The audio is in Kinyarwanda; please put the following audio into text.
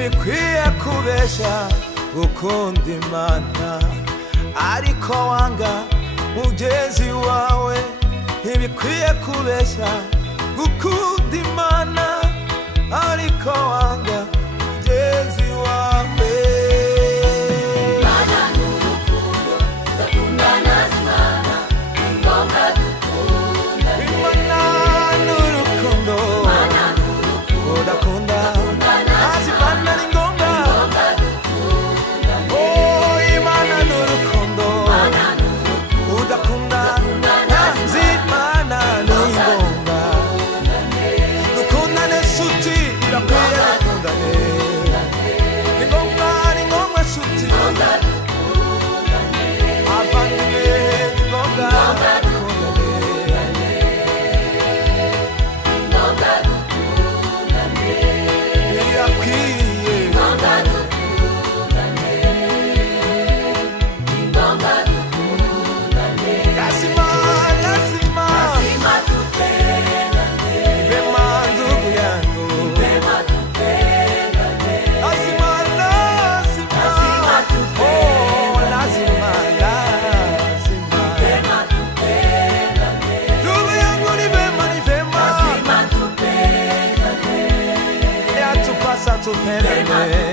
ntibikwiye kubeshya gukunda Imana ariko wanga mugenzi wawe, ntibikwiye kubeshya gukunda Imana ariko wanga mugenzi wawe. Imana n'urukundo dukundana zimana ni ngombwa dukunda. Imana n'urukundo udakunda azimana ni ngombwa. Oh, Imana n'urukundo udakunda azimana ni ngombwa. Dukundane nshuti, birakwiye dukundane, ni ngombwa nshuti, avandimwe ni ngombwa dukundane, birakwiye lazima vema ndugu yangu, lazima oh, lazima ndugu yangu, ni vema yatupasa tupendane.